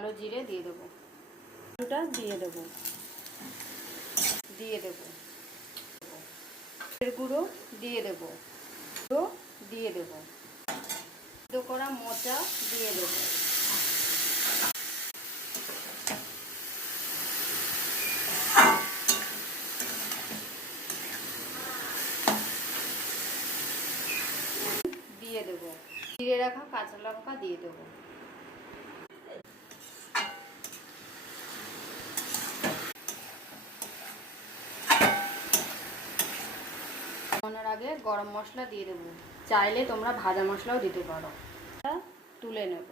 কালো জিরে দিয়ে দেবো, আলুটা দিয়ে দেবো, দিয়ে দেবো গুঁড়ো দিয়ে দেবো, দিয়ে দেবো, সিদ্ধ করা মোচা দিয়ে দেবো, দিয়ে দেবো, চিড়ে রাখা কাঁচা লঙ্কা দিয়ে দেবো। নামানোর আগে গরম মশলা দিয়ে দেবো, চাইলে তোমরা ভাজা মশলাও দিতে পারো। তুলে নেব।